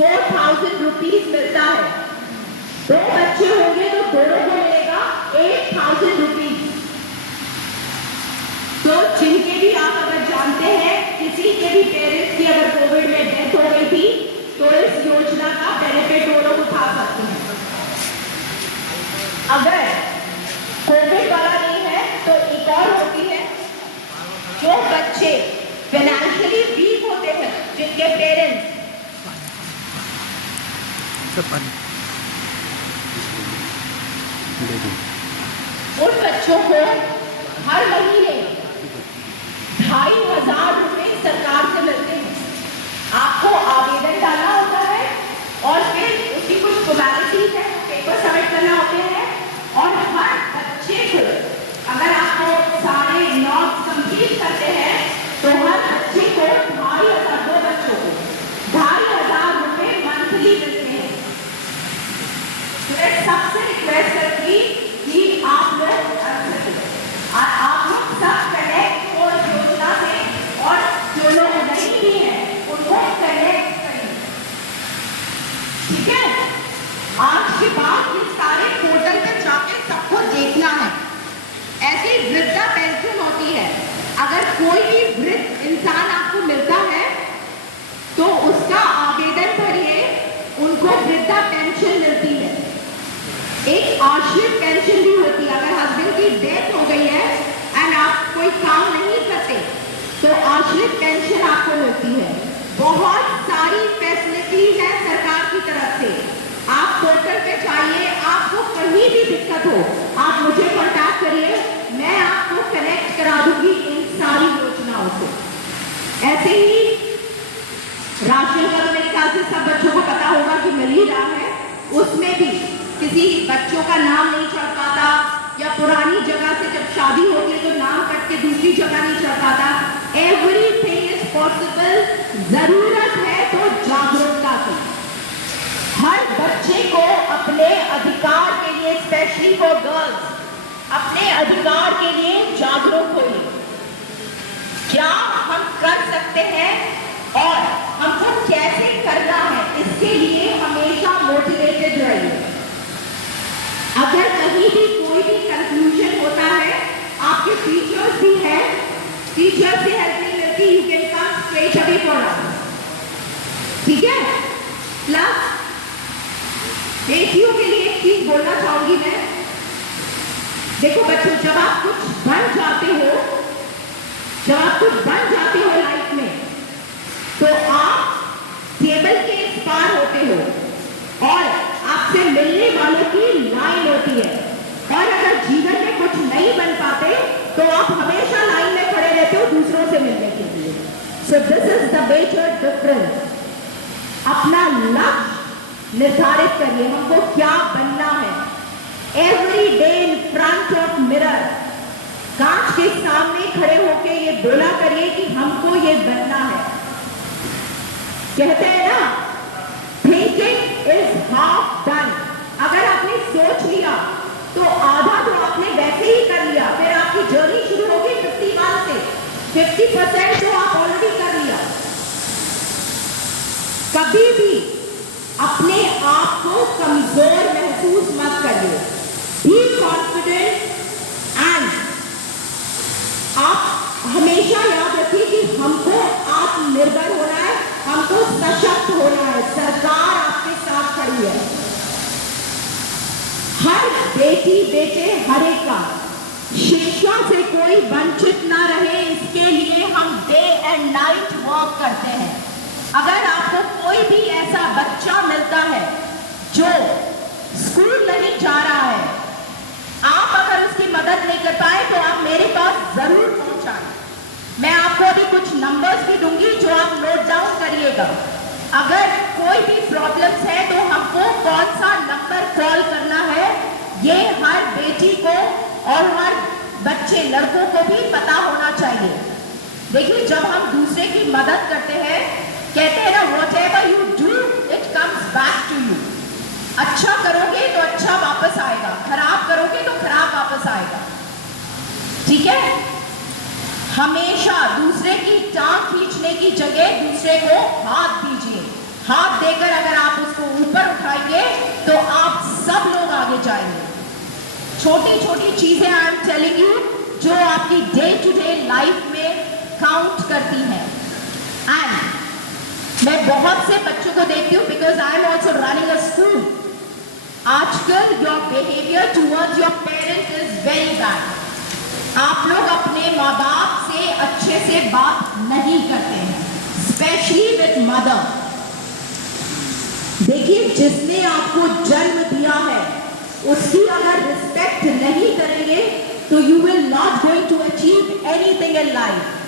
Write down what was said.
4,000 rupees मिलता है। 2 बच्चे होंगे तो दोनों को मिलेगा 8,000 रुपीज। तो जिनके भी आप अगर जानते हैं किसी के भी पेरेंट्स की अगर कोविड में डेथ हो गई थी तो इस योजना का बेनिफिट वो लोग उठा सकते हैं। अगर कोविड वाला नहीं है तो एक और होती है, जो बच्चे फाइनेंशियली वीक होते हैं, जिनके पेरेंट्स उन बच्चों को हर महीने 2,500 रुपए सरकार से मिलते हैं। आपको आवेदन डालना होता है और फिर उसकी कुछ फॉर्मेलिटीज है, पेपर सबमिट करना होते हैं और हर बच्चे को अगर आपको सारे नॉट्स कंप्लीट करते हैं तो हर बच्चे को 2,500, 2 बच्चों को 2,500 रुपए मंथली मिलते हैं। मैं सबसे रिक्वेस्ट करूंगी कि आप लोग सब कनेक्ट हो योजना से और जो लोग नहीं भी हैं उनको कनेक्ट करें, ठीक है। आज के बाद ये सारे पोर्टल पर जाके सबको देखना है। ऐसी वृद्धा पेंशन होती है, अगर कोई भी वृद्ध इंसान आपको मिलता है तो उसका आवेदन भरिए, उनको वृद्धा पेंशन मिलती है। एक आश्रित पेंशन भी होती है, अगर हस्बैंड की डेथ हो गई है एंड आप कोई काम नहीं करते तो आश्रित पेंशन आपको मिलती है। बहुत सारी फैसिलिटी है सरकार की तरफ से। आप पोर्टल पे जाइए, आपको कहीं भी दिक्कत हो आप मुझे कांटेक्ट करिए, मैं आपको कनेक्ट करा दूंगी इन सारी योजनाओं से। ऐसे ही राशन का तो मेरे ख्याल से सब बच्चों को पता होगा कि मिल ही रहा है, उसमें भी किसी बच्चों का नाम नहीं चढ़ पाता या पुरानी जगह से जब शादी होती है तो नाम कट के दूसरी जगह नहीं चढ़ पाता। Everything is possible. जरूरत है तो जागरूकता की। हर बच्चे को अपने अधिकार के लिए, स्पेशली फॉर गर्ल्स, अपने अधिकार के लिए जागरूक होइए। क्या हम कर सकते हैं और हमको कैसे करना है, इसके लिए हमेशा मोटिवेटेड रहिए। अगर कहीं भी कोई भी कंफ्यूजन होता है, आपके टीचर्स भी हैं, टीचर से हेल्प नहीं मिलती, you can come straight away for us, ठीक है। प्लस बेटियों के लिए एक चीज बोलना चाहूंगी मैं, देखो बच्चों, जब आप कुछ बन जाते हो लाइफ में तो आप टेबल के इस पार होते हो और आपसे मिलने वालों की लाइन होती है। और अगर जीवन में कुछ नहीं बन पाते तो आप हमेशा लाइन में खड़े रहते हो दूसरों से मिलने के लिए। So this is the major difference. अपना लक्ष्य निर्धारित करिए, हमको क्या बनना है। Every day in front of mirror, कांच के सामने खड़े होके ये बोला करिए कि हमको ये बनना है। कहते हैं ना, थिंकिंग इज हाफ डन। अगर आपने सोच लिया तो आधा तो आपने वैसे ही कर लिया, फिर आपकी जर्नी शुरू होगी 51 से। 50% तो आप ऑलरेडी कर लिया। कभी भी अपने आप को कमजोर महसूस मत करिए। बी कॉन्फिडेंट एंड आप हमेशा याद रखिए कि हमको आत्मनिर्भर होना है, हमको सशक्त होना है। सरकार आपके साथ खड़ी है। हर बेटी बेटे हर एक का शिक्षा से कोई वंचित ना रहे, इसके लिए हम डे एंड नाइट वर्क करते हैं। अगर आपको कोई भी ऐसा बच्चा मिलता है जो स्कूल नहीं जा रहा है, आप अगर उसकी मदद नहीं कर पाए तो आप मेरे पास जरूर पहुंचाएं। मैं आपको अभी कुछ नंबर्स भी दूंगी जो आप नोट डाउन करिएगा। अगर कोई भी प्रॉब्लम्स है तो हमको कौन सा नंबर कॉल करना है, ये हर बेटी को और हर बच्चे लड़कों को भी पता होना चाहिए। देखिए, जब हम दूसरे की मदद करते हैं, कहते हैं ना, whatever you do it comes back to you। अच्छा करोगे तो अच्छा वापस आएगा, खराब करोगे तो खराब वापस आएगा, ठीक है। हमेशा दूसरे की टांग खींचने की जगह दूसरे को हाथ दीजिए। हाथ देकर अगर आप उसको ऊपर उठाएंगे तो आप सब लोग आगे जाएंगे। छोटी छोटी चीजें आई एम टेलिंग यू जो आपकी डे टू डे लाइफ में काउंट करती हैं। एंड मैं बहुत से बच्चों को देखती हूँ because I am also running a school. आजकल your behaviour towards your parents is very bad. आप लोग अपने माँ बाप से अच्छे से बात नहीं करते हैं, स्पेशली विद मदर। देखिए, जिसने आपको जन्म दिया है उसकी अगर रिस्पेक्ट नहीं करेंगे तो you will not going to achieve anything in life.